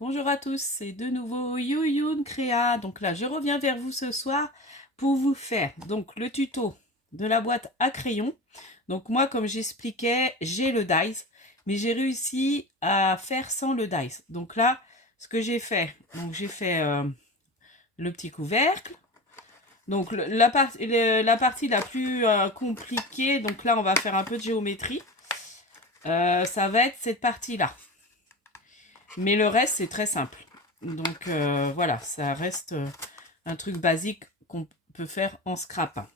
Bonjour à tous, c'est de nouveau Yoyoun Créa. Donc là, je reviens vers vous ce soir pour vous faire donc le tuto de la boîte à crayons. Donc moi, comme j'expliquais, j'ai le dies, mais j'ai réussi à faire sans le dies. Donc là, ce que j'ai fait, donc j'ai fait le petit couvercle. Donc la partie la plus compliquée, donc là, on va faire un peu de géométrie. Ça va être cette partie-là. Mais le reste, c'est très simple. Donc voilà, ça reste un truc basique qu'on peut faire en scrap.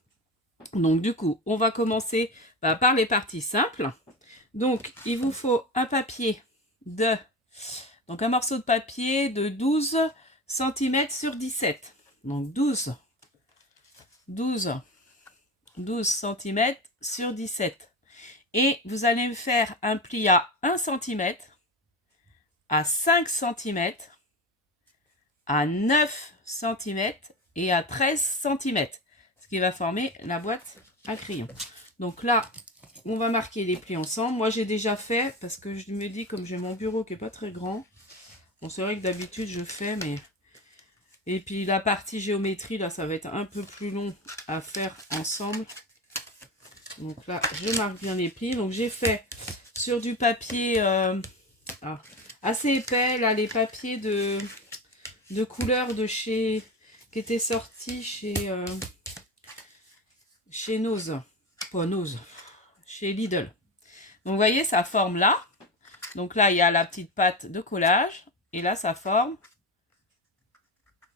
Donc du coup, on va commencer par les parties simples. Donc il vous faut un papier de... Donc un morceau de papier de 12 cm sur 17. Donc 12 cm sur 17. Et vous allez me faire un pli à 1 cm, à 5 cm, à 9 cm et à 13 cm, ce qui va former la boîte à crayon. Donc là, on va marquer les plis ensemble. Moi, j'ai déjà fait parce que je me dis, comme j'ai mon bureau qui n'est pas très grand, bon, c'est vrai que d'habitude, je fais, mais... Et puis la partie géométrie, là, ça va être un peu plus long à faire ensemble. Donc là, je marque bien les plis. Donc j'ai fait sur du papier assez épais, là, les papiers de couleur de chez... qui était sorti chez Nose. Pas Nose. Chez Lidl. Donc vous voyez, ça forme là. Donc là, il y a la petite pâte de collage. Et là, ça forme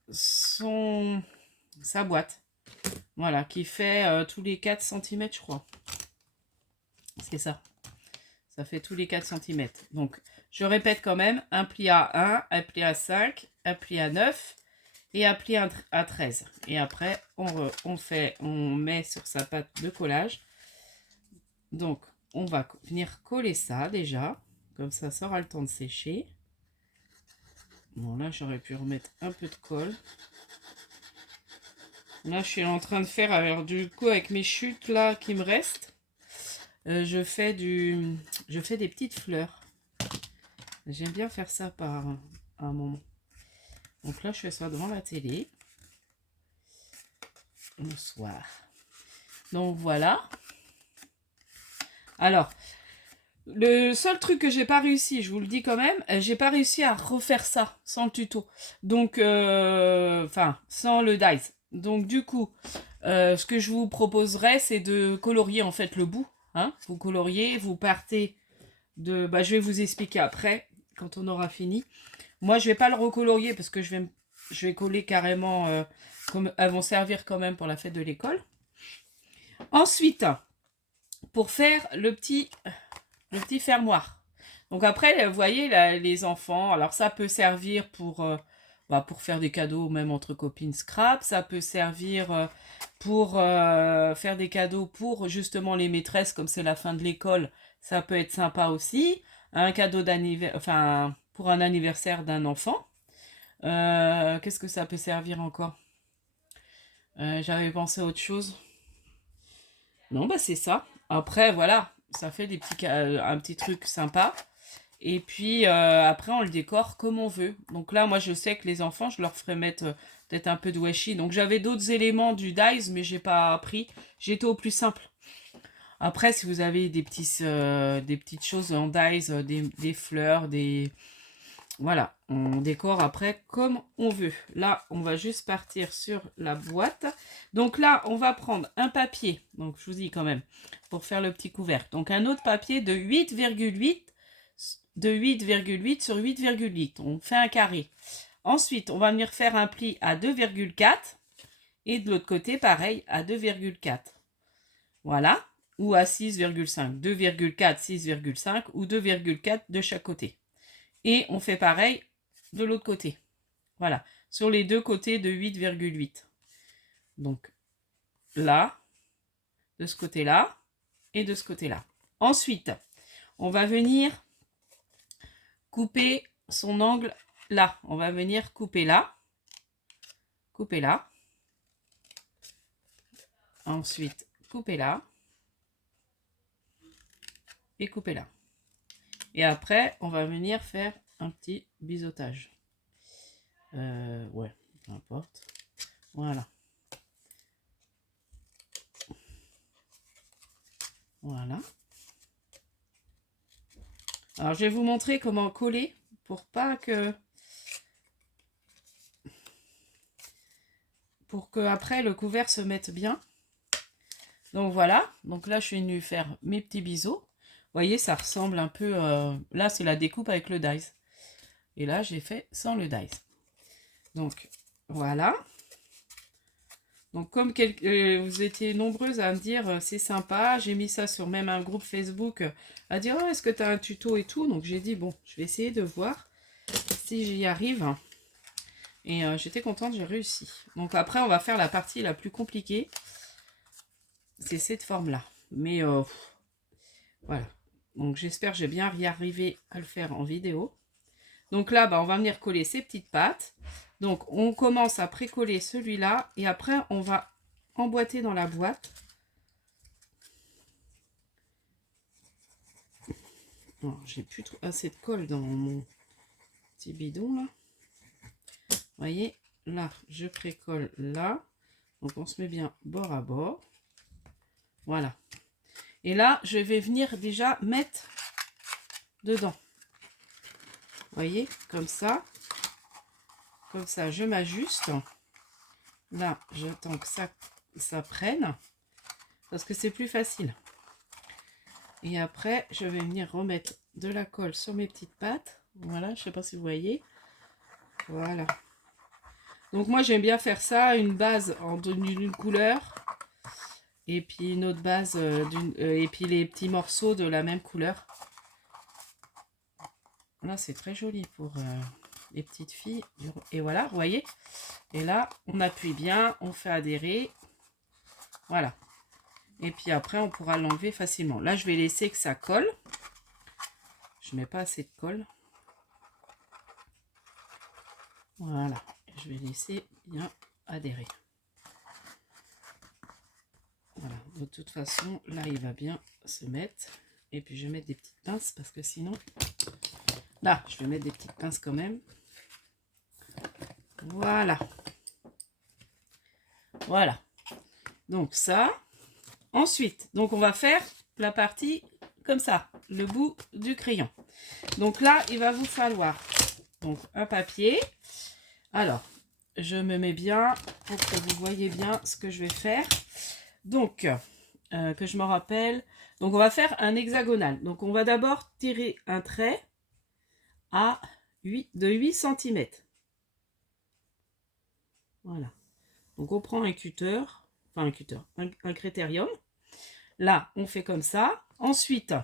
sa boîte. Voilà, qui fait tous les 4 cm, je crois. C'est ça. Ça fait tous les 4 cm. Donc, je répète quand même, un pli à 1, un pli à 5, un pli à 9 et un pli à 13. Et après, on met sur sa pâte de collage. Donc, on va venir coller ça déjà. Comme ça aura le temps de sécher. Bon, là, j'aurais pu remettre un peu de colle. Là, je suis en train de faire, alors du coup, avec mes chutes là qui me restent, je fais des petites fleurs. J'aime bien faire ça par un moment. Donc là, je fais ça devant la télé. Le soir. Donc voilà. Alors, le seul truc que j'ai pas réussi, je vous le dis quand même, j'ai pas réussi à refaire ça sans le tuto. Donc, enfin, sans le dies. Donc du coup, ce que je vous proposerais, c'est de colorier en fait le bout. Hein. Vous coloriez, vous partez de... je vais vous expliquer après, quand on aura fini. Moi, je vais pas le recolorier parce que je vais coller carrément... comme elles vont servir quand même pour la fête de l'école. Ensuite, pour faire le petit fermoir. Donc après, vous voyez, là, les enfants, alors ça peut servir pour faire des cadeaux, même entre copines scrap. Ça peut servir pour faire des cadeaux pour justement les maîtresses, comme c'est la fin de l'école. Ça peut être sympa aussi. Un cadeau d'anniversaire, enfin, pour un anniversaire d'un enfant. Qu'est-ce que ça peut servir encore? J'avais pensé à autre chose. Non, c'est ça. Après, voilà, ça fait un petit truc sympa. Et puis, après, on le décore comme on veut. Donc là, moi, je sais que les enfants, je leur ferai mettre peut-être un peu de washi. Donc, j'avais d'autres éléments du dies, mais j'ai pas pris. J'étais au plus simple. Après, si vous avez des petites choses en dies, des fleurs, voilà, on décore après comme on veut. Là, on va juste partir sur la boîte. Donc là, on va prendre un papier, donc je vous dis quand même, pour faire le petit couvercle. Donc un autre papier de 8,8 sur 8,8. On fait un carré. Ensuite, on va venir faire un pli à 2,4 et de l'autre côté, pareil, à 2,4. Voilà, ou à 6,5. 2,4, 6,5 ou 2,4 de chaque côté. Et on fait pareil de l'autre côté. Voilà, sur les deux côtés de 8,8. Donc là, de ce côté-là et de ce côté-là. Ensuite, on va venir couper son angle là. On va venir couper là. Couper là. Ensuite, couper là. Et couper là. Et après, on va venir faire un petit biseautage. Ouais, peu importe. Voilà. Voilà. Alors, je vais vous montrer comment coller pour pas que... Pour que après le couvert se mette bien. Donc voilà. Donc là, je suis venue faire mes petits biseaux. Vous voyez, ça ressemble un peu... Là, c'est la découpe avec le dies. Et là, j'ai fait sans le dies. Donc, voilà. Donc, comme vous étiez nombreuses à me dire c'est sympa, j'ai mis ça sur même un groupe Facebook à dire oh, est-ce que tu as un tuto et tout. Donc, j'ai dit bon, je vais essayer de voir si j'y arrive. Et j'étais contente, j'ai réussi. Donc, après, on va faire la partie la plus compliquée. C'est cette forme-là. Mais voilà. Donc, j'espère que j'ai bien arrivé à le faire en vidéo. Donc là, bah, on va venir coller ces petites pattes. Donc, on commence à précoller celui-là. Et après, on va emboîter dans la boîte. J'ai plus assez de colle dans mon petit bidon, là. Vous voyez, là, je précolle là. Donc, on se met bien bord à bord. Voilà. Et là, je vais venir déjà mettre dedans. Vous voyez, comme ça. Comme ça, je m'ajuste. Là, j'attends que ça prenne. Parce que c'est plus facile. Et après, je vais venir remettre de la colle sur mes petites pattes. Voilà, je ne sais pas si vous voyez. Voilà. Donc moi, j'aime bien faire ça, une base d'une couleur. Et puis une autre base, et puis les petits morceaux de la même couleur. Là, c'est très joli pour les petites filles. Et voilà, vous voyez. Et là, on appuie bien, on fait adhérer. Voilà. Et puis après, on pourra l'enlever facilement. Là, je vais laisser que ça colle. Je ne mets pas assez de colle. Voilà. Je vais laisser bien adhérer. Voilà. De toute façon, là, il va bien se mettre. Et puis, je vais mettre des petites pinces parce que sinon... Là, je vais mettre des petites pinces quand même. Voilà. Voilà. Donc, ça... Ensuite, donc on va faire la partie comme ça, le bout du crayon. Donc là, il va vous falloir donc un papier. Alors, je me mets bien pour que vous voyez bien ce que je vais faire. Donc, que je me rappelle. Donc, on va faire un hexagonal. Donc, on va d'abord tirer un trait de 8 cm. Voilà. Donc, on prend un cutter, enfin un cutter, un critérium. Là, on fait comme ça. Ensuite,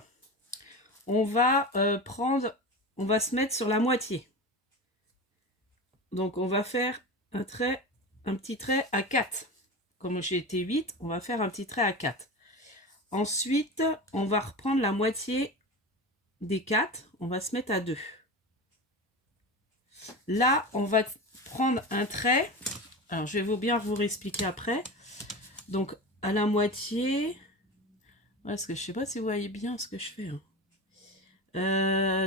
on va on va se mettre sur la moitié. Donc, on va faire un petit trait à 4. Comme j'ai été 8, on va faire un petit trait à 4. Ensuite, on va reprendre la moitié des 4. On va se mettre à 2. Là, on va prendre un trait. Alors, je vais bien vous réexpliquer après. Donc, à la moitié... Parce que je ne sais pas si vous voyez bien ce que je fais.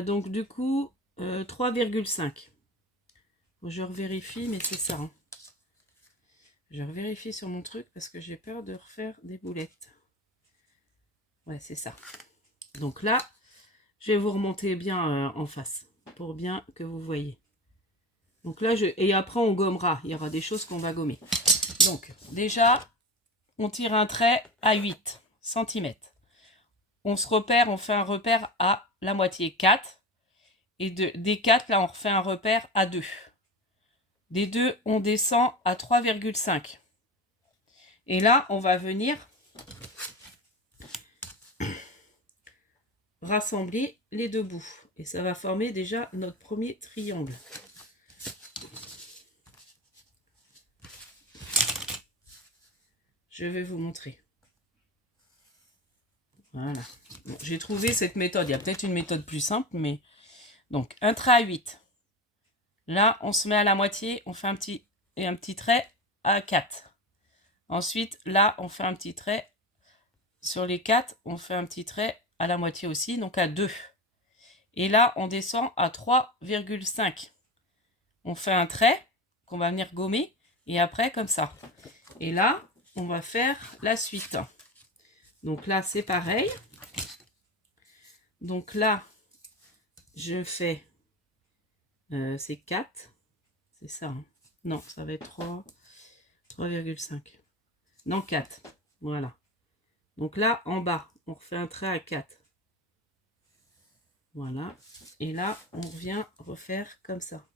Donc du coup, 3,5. Je revérifie, mais c'est ça. Hein. Je revérifie sur mon truc parce que j'ai peur de refaire des boulettes. Ouais, c'est ça. Donc là, je vais vous remonter bien en face pour bien que vous voyez. Donc là, et après on gommera. Il y aura des choses qu'on va gommer. Donc déjà, on tire un trait à 8 cm. On se repère, on fait un repère à la moitié 4. Et des 4, là, on refait un repère à 2. Des 2, on descend à 3,5. Et là, on va venir rassembler les deux bouts. Et ça va former déjà notre premier triangle. Je vais vous montrer. Voilà. Bon, j'ai trouvé cette méthode. Il y a peut-être une méthode plus simple, mais... Donc, un trait à 8. Là, on se met à la moitié, on fait un petit trait à 4. Ensuite, là, on fait un petit trait sur les 4, on fait un petit trait à la moitié aussi, donc à 2. Et là, on descend à 3,5. On fait un trait qu'on va venir gommer. Et après, comme ça. Et là, on va faire la suite. Donc là, c'est pareil. Donc là, je fais... c'est 4. C'est ça. Hein. Non, ça va être 3,5. Non, 4. Voilà. Donc là, en bas, on refait un trait à 4. Voilà. Et là, on vient refaire comme ça.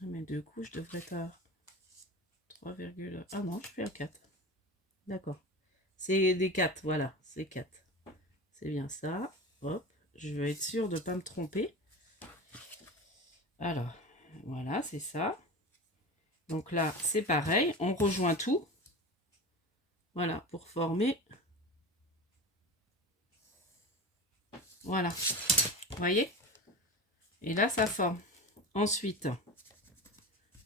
Mais deux coups, je devrais être à 3, ah non, je fais un 4. D'accord. C'est des 4, voilà. C'est 4. C'est bien ça. Hop. Je veux être sûre de ne pas me tromper. Alors, voilà, c'est ça. Donc là, c'est pareil. On rejoint tout. Voilà, pour former. Voilà. Vous voyez? Et là, ça forme. Ensuite,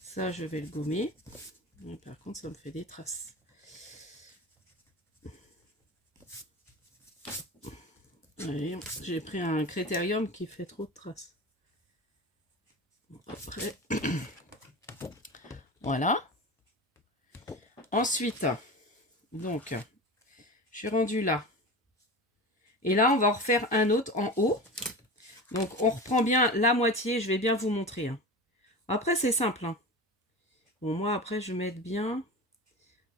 ça, je vais le gommer. Et par contre, ça me fait des traces. J'ai pris un critérium qui fait trop de traces. Après, voilà. Ensuite, donc, je suis rendue là. Et là, on va en refaire un autre en haut. Donc, on reprend bien la moitié. Je vais bien vous montrer. Hein. Après, c'est simple. Hein. Bon, moi, après, je vais mettre bien.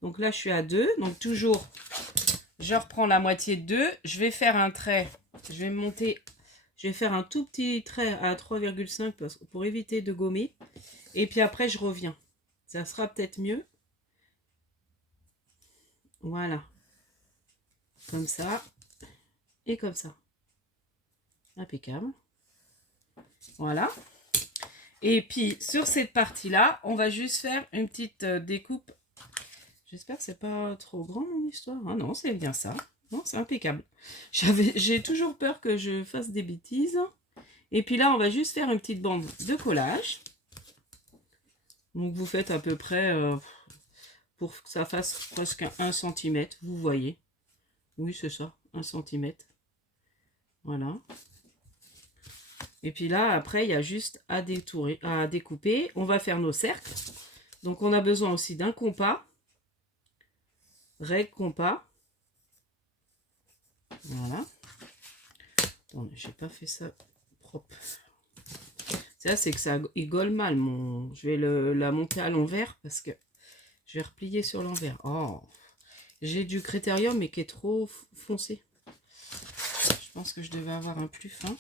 Donc là, je suis à 2. Donc, toujours, je reprends la moitié de 2. Je vais faire un trait. Je vais monter. Je vais faire un tout petit trait à 3,5 pour éviter de gommer. Et puis après, je reviens. Ça sera peut-être mieux. Voilà. Comme ça. Et comme ça. Impeccable. Voilà. Et puis, sur cette partie-là, on va juste faire une petite découpe. J'espère que c'est pas trop grand, mon histoire. Ah non, c'est bien ça. Non, c'est impeccable. J'ai toujours peur que je fasse des bêtises. Et puis là, on va juste faire une petite bande de collage. Donc, vous faites à peu près pour que ça fasse presque 1 cm. Vous voyez. Oui, c'est ça. 1 cm. Voilà. Et puis là, après, il y a juste à découper. On va faire nos cercles. Donc, on a besoin aussi d'un compas. Règle compas. Voilà. Attendez, j'ai pas fait ça propre. Ça, c'est que ça il gole mal. Je vais la monter à l'envers parce que je vais replier sur l'envers. Oh, j'ai du critérium mais qui est trop foncé. Je pense que je devais avoir un plus fin.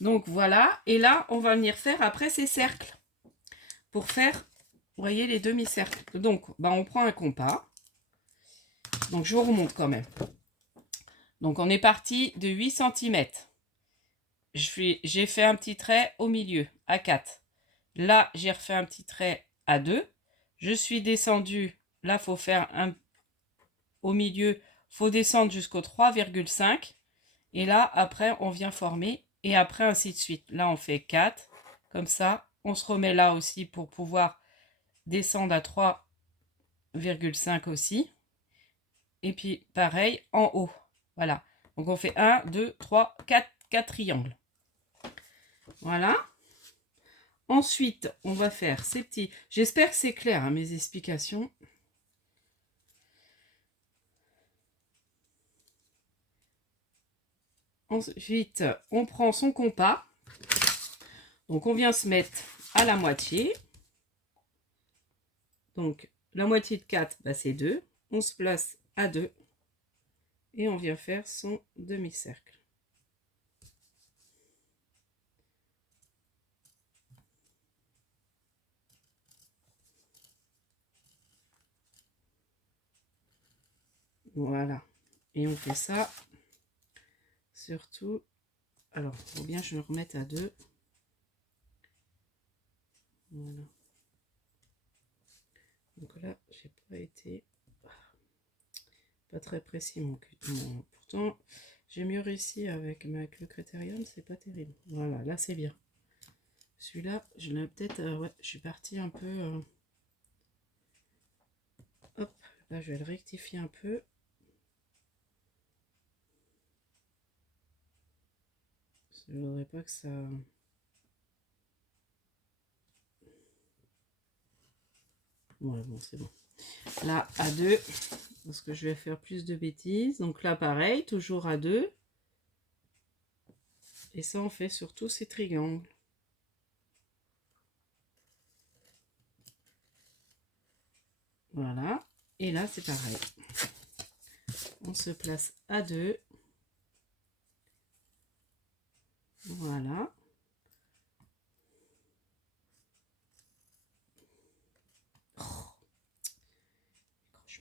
Donc voilà. Et là, on va venir faire après ces cercles. Pour faire, vous voyez, les demi-cercles. Donc, bah, on prend un compas. Donc, je vous remonte quand même. Donc, on est parti de 8 cm. J'ai fait un petit trait au milieu, à 4. Là, j'ai refait un petit trait à 2. Je suis descendue. Là, il faut faire au milieu, faut descendre jusqu'au 3,5. Et là, après, on vient former. Et après, ainsi de suite. Là, on fait 4. Comme ça, on se remet là aussi pour pouvoir descendre à 3,5 aussi. Et puis, pareil, en haut. Voilà. Donc, on fait 1, 2, 3, 4 triangles. Voilà. Ensuite, on va faire ces petits... J'espère que c'est clair, hein, mes explications. Ensuite, on prend son compas. Donc, on vient se mettre à la moitié. Donc, la moitié de 4, bah, c'est 2. On se place à 2. Et on vient faire son demi-cercle. Voilà. Et on fait ça. Surtout, alors, il faut bien que je me remette à 2. Voilà. Donc là, j'ai pas été pas très précis mon cul. Pourtant, j'ai mieux réussi avec le critérium, c'est pas terrible. Voilà, là c'est bien. Celui-là, je l'ai peut-être... ouais, je suis partie un peu... hop, là je vais le rectifier un peu. Je voudrais pas que ça... Ouais, bon, c'est bon. Là, à 2, parce que je vais faire plus de bêtises. Donc là, pareil, toujours à 2. Et ça, on fait sur tous ces triangles. Voilà. Et là, c'est pareil. On se place à 2. Voilà. Oh, je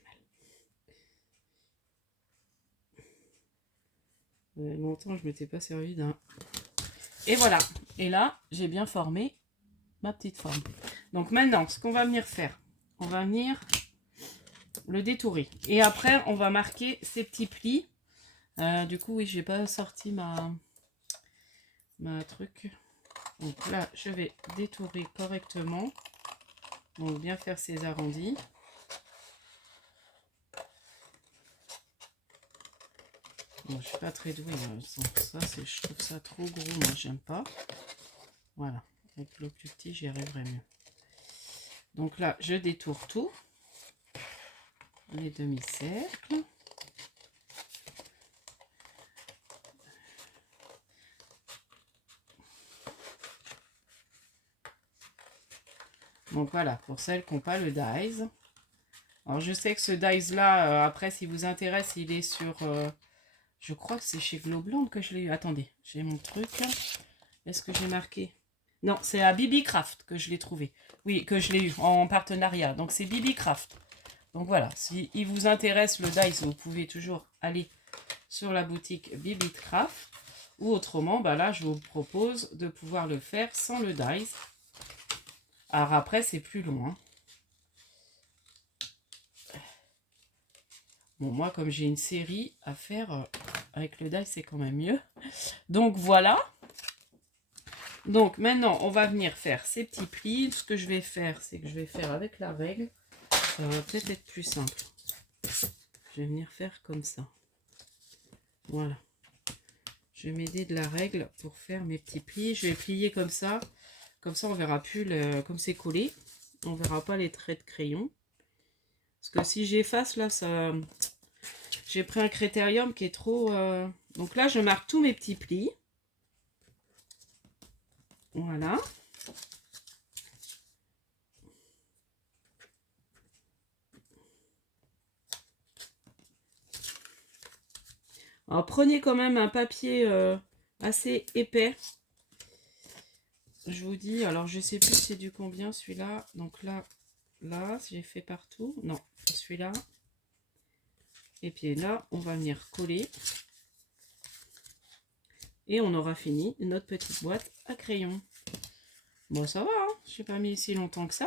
mal. Longtemps, je m'étais pas servi d'un. Et voilà. Et là, j'ai bien formé ma petite forme. Donc maintenant, ce qu'on va venir faire, on va venir le détourer. Et après, on va marquer ces petits plis. Du coup, oui, j'ai pas sorti ma truc. Donc là, je vais détourer correctement. Donc bien faire ces arrondis. Bon, je suis pas très douée. Ça, je trouve ça trop gros. Moi, j'aime pas. Voilà. Avec le plus petit, j'y arriverai mieux. Donc là, je détourne tout. Les demi-cercles. Donc voilà, pour celles qui n'ont pas le dies. Alors je sais que ce dies là, après si vous intéresse, il est sur... je crois que c'est chez Globland que je l'ai eu. Attendez, j'ai mon truc. Est-ce que j'ai marqué? Non, c'est à Bibi Craft que je l'ai trouvé. Oui, que je l'ai eu en partenariat. Donc c'est Bibi Craft. Donc voilà, si il vous intéresse le dies, vous pouvez toujours aller sur la boutique Bibi Craft. Ou autrement, bah là, je vous propose de pouvoir le faire sans le dies. Alors après, c'est plus long. Hein. Bon, moi, comme j'ai une série à faire avec le dies, c'est quand même mieux. Donc voilà. Donc maintenant, on va venir faire ces petits plis. Ce que je vais faire, c'est que je vais faire avec la règle. Ça va peut-être être plus simple. Je vais venir faire comme ça. Voilà. Je vais m'aider de la règle pour faire mes petits plis. Je vais plier comme ça. Comme ça, on verra plus, comme c'est collé, on verra pas les traits de crayon. Parce que si j'efface, là, ça... J'ai pris un critérium qui est trop... Donc là, je marque tous mes petits plis. Voilà. Alors, prenez quand même un papier assez épais. Je vous dis, alors je sais plus c'est du combien celui-là. Donc là, j'ai fait partout. Non, celui-là. Et puis là, on va venir coller. Et on aura fini notre petite boîte à crayon. Bon, ça va, hein, je n'ai pas mis si longtemps que ça.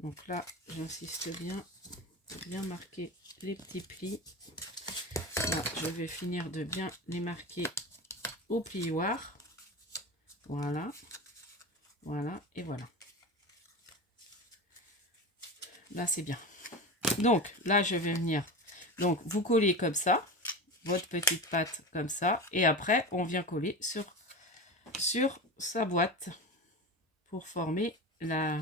Donc là, j'insiste bien pour bien marquer les petits plis. Là, je vais finir de bien les marquer au plioir. Voilà, voilà et voilà. Là, c'est bien. Donc, là, je vais venir. Donc, vous collez comme ça, votre petite pâte comme ça. Et après, on vient coller sur sa boîte pour former le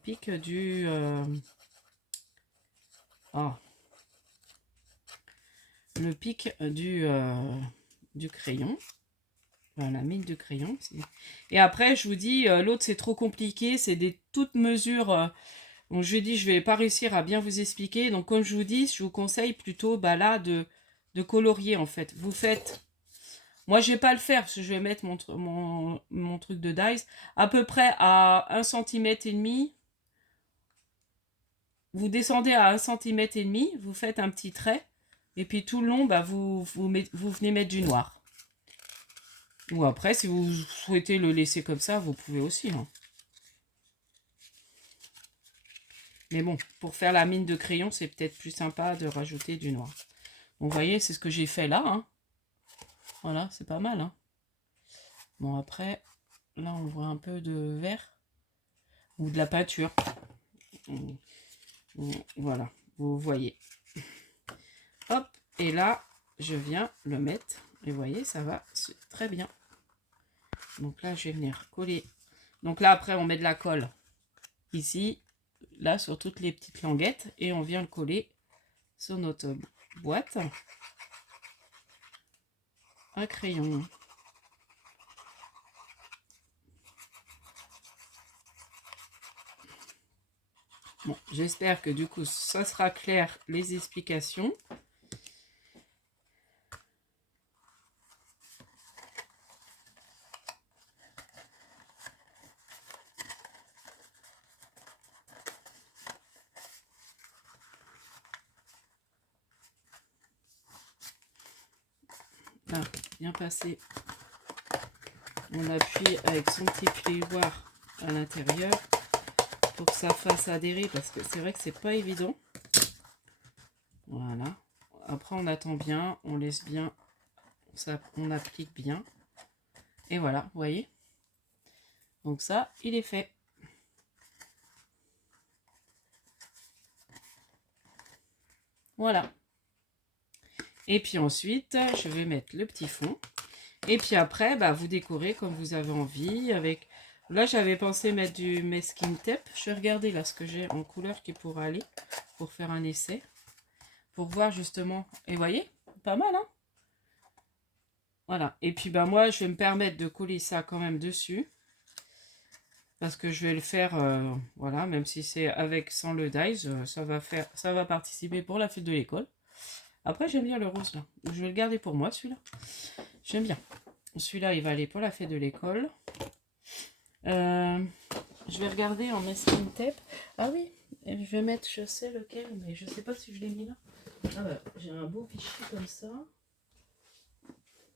pic du... le pic du crayon. Enfin, la mine de crayon. Et après, je vous dis, l'autre, c'est trop compliqué. C'est des toutes mesures... donc, je dis, je vais pas réussir à bien vous expliquer. Donc, comme je vous dis, je vous conseille plutôt là de colorier, en fait. Vous faites... Moi, je vais pas le faire parce que je vais mettre mon truc de dies à peu près à 1,5 cm. Vous descendez à 1,5 cm, vous faites un petit trait. Et puis, tout le long, bah, vous venez mettre du noir. Ou après, si vous souhaitez le laisser comme ça, vous pouvez aussi. Hein. Mais bon, pour faire la mine de crayon, c'est peut-être plus sympa de rajouter du noir. Donc, vous voyez, c'est ce que j'ai fait là. Hein. Voilà, c'est pas mal. Hein. Bon, après, là, on voit un peu de vert. Ou de la peinture. Voilà, vous voyez. Hop, et là, je viens le mettre. Et vous voyez, ça va très bien. Donc là, je vais venir coller. Donc là, après, on met de la colle ici. là sur toutes les petites languettes et on vient le coller sur notre boîte à crayon. Bon, j'espère que du coup ça sera clair les explications. Là, bien passé. On appuie avec son petit plioir à l'intérieur pour que ça fasse adhérer parce que c'est vrai que c'est pas évident. Voilà. Après on attend bien, on laisse bien, ça, on applique bien. Et voilà, vous voyez. Donc ça, il est fait. Voilà. Et puis ensuite, je vais mettre le petit fond. Et puis après, bah, vous décorez comme vous avez envie. Avec. Là, j'avais pensé mettre du masking tape. Je vais regarder là ce que j'ai en couleur qui pourra aller pour faire un essai. Pour voir justement. Et vous voyez, pas mal, hein? Voilà. Et puis, bah, moi, je vais me permettre de coller ça quand même dessus. Parce que je vais le faire, voilà, même si c'est avec, sans le dies, ça va participer pour la fête de l'école. Après, j'aime bien le rose là. Je vais le garder pour moi, celui-là. J'aime bien. Celui-là, il va aller pour la fête de l'école. Je vais regarder en masking tape. Ah oui, je vais mettre, je sais lequel, mais je sais pas si je l'ai mis là. Ah bah, j'ai un beau fichier comme ça.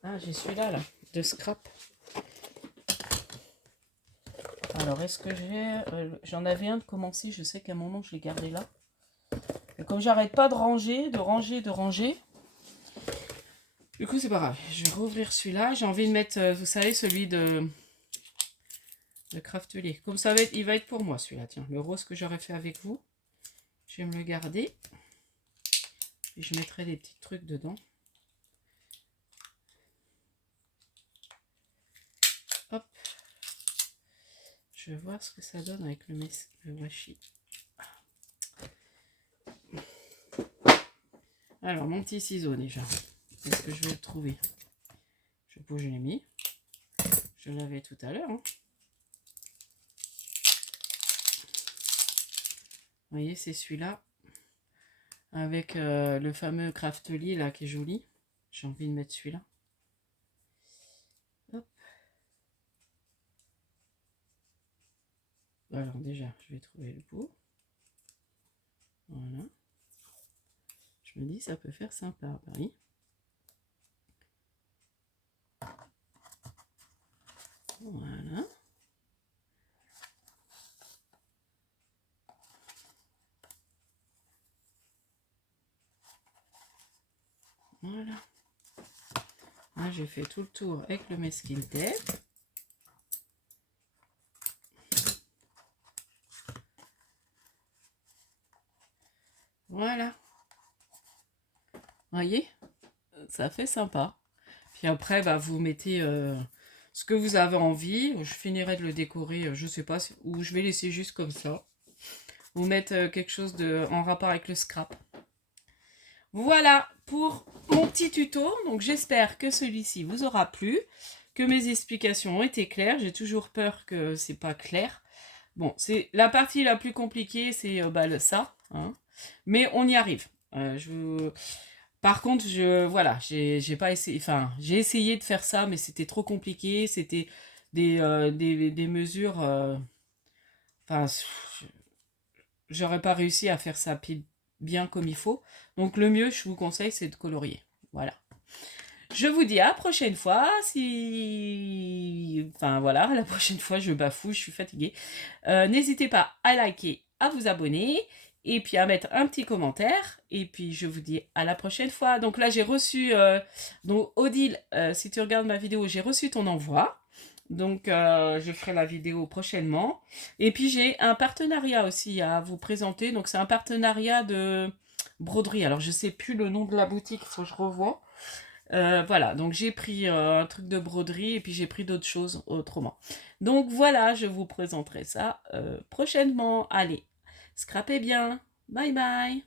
Ah, j'ai celui-là, là, de scrap. Alors, est-ce que j'ai... j'en avais un de commencer, je sais qu'à un moment, je l'ai gardé là. Et comme j'arrête pas de ranger, du coup, c'est pas grave. Je vais rouvrir celui-là. J'ai envie de mettre, vous savez, celui de Craftelier. Comme ça, il va être pour moi, celui-là. Tiens, le rose que j'aurais fait avec vous. Je vais me le garder. Et je mettrai des petits trucs dedans. Hop. Je vais voir ce que ça donne avec le washi. Alors, mon petit ciseau déjà. Est-ce que je vais le trouver? Je sais pas où je l'ai mis. Je l'avais tout à l'heure. Hein. Vous voyez, c'est celui-là. Avec le fameux Craftelier là qui est joli. J'ai envie de mettre celui-là. Hop. Alors déjà, je vais trouver le bout. Voilà. Je me dis, ça peut faire sympa à Paris. Voilà. Voilà. Là, j'ai fait tout le tour avec le masking tape. Voilà. Voyez, ça fait sympa. Puis après, bah, vous mettez ce que vous avez envie. Je finirai de le décorer, je sais pas, ou je vais laisser juste comme ça. Vous mettre quelque chose en rapport avec le scrap. Voilà pour mon petit tuto. Donc j'espère que celui-ci vous aura plu, que mes explications ont été claires. J'ai toujours peur que c'est pas clair. Bon, c'est la partie la plus compliquée, c'est ça. Hein. Mais on y arrive. Par contre, voilà, j'ai pas essayé. Enfin, j'ai essayé de faire ça, mais c'était trop compliqué. C'était des mesures. Enfin, j'aurais pas réussi à faire ça bien comme il faut. Donc le mieux, je vous conseille, c'est de colorier. Voilà. Je vous dis à la prochaine fois. Enfin voilà, la prochaine fois, je bafoue, je suis fatiguée. N'hésitez pas à liker, à vous abonner. Et puis à mettre un petit commentaire. Et puis je vous dis à la prochaine fois. Donc là j'ai reçu, donc Odile, si tu regardes ma vidéo, j'ai reçu ton envoi. Donc je ferai la vidéo prochainement. Et puis j'ai un partenariat aussi à vous présenter. Donc c'est un partenariat de broderie. Alors je sais plus le nom de la boutique, il faut que je revoie. Voilà, donc j'ai pris un truc de broderie et puis j'ai pris d'autres choses autrement. Donc voilà, je vous présenterai ça prochainement. Allez, Scrapez bien. Bye bye.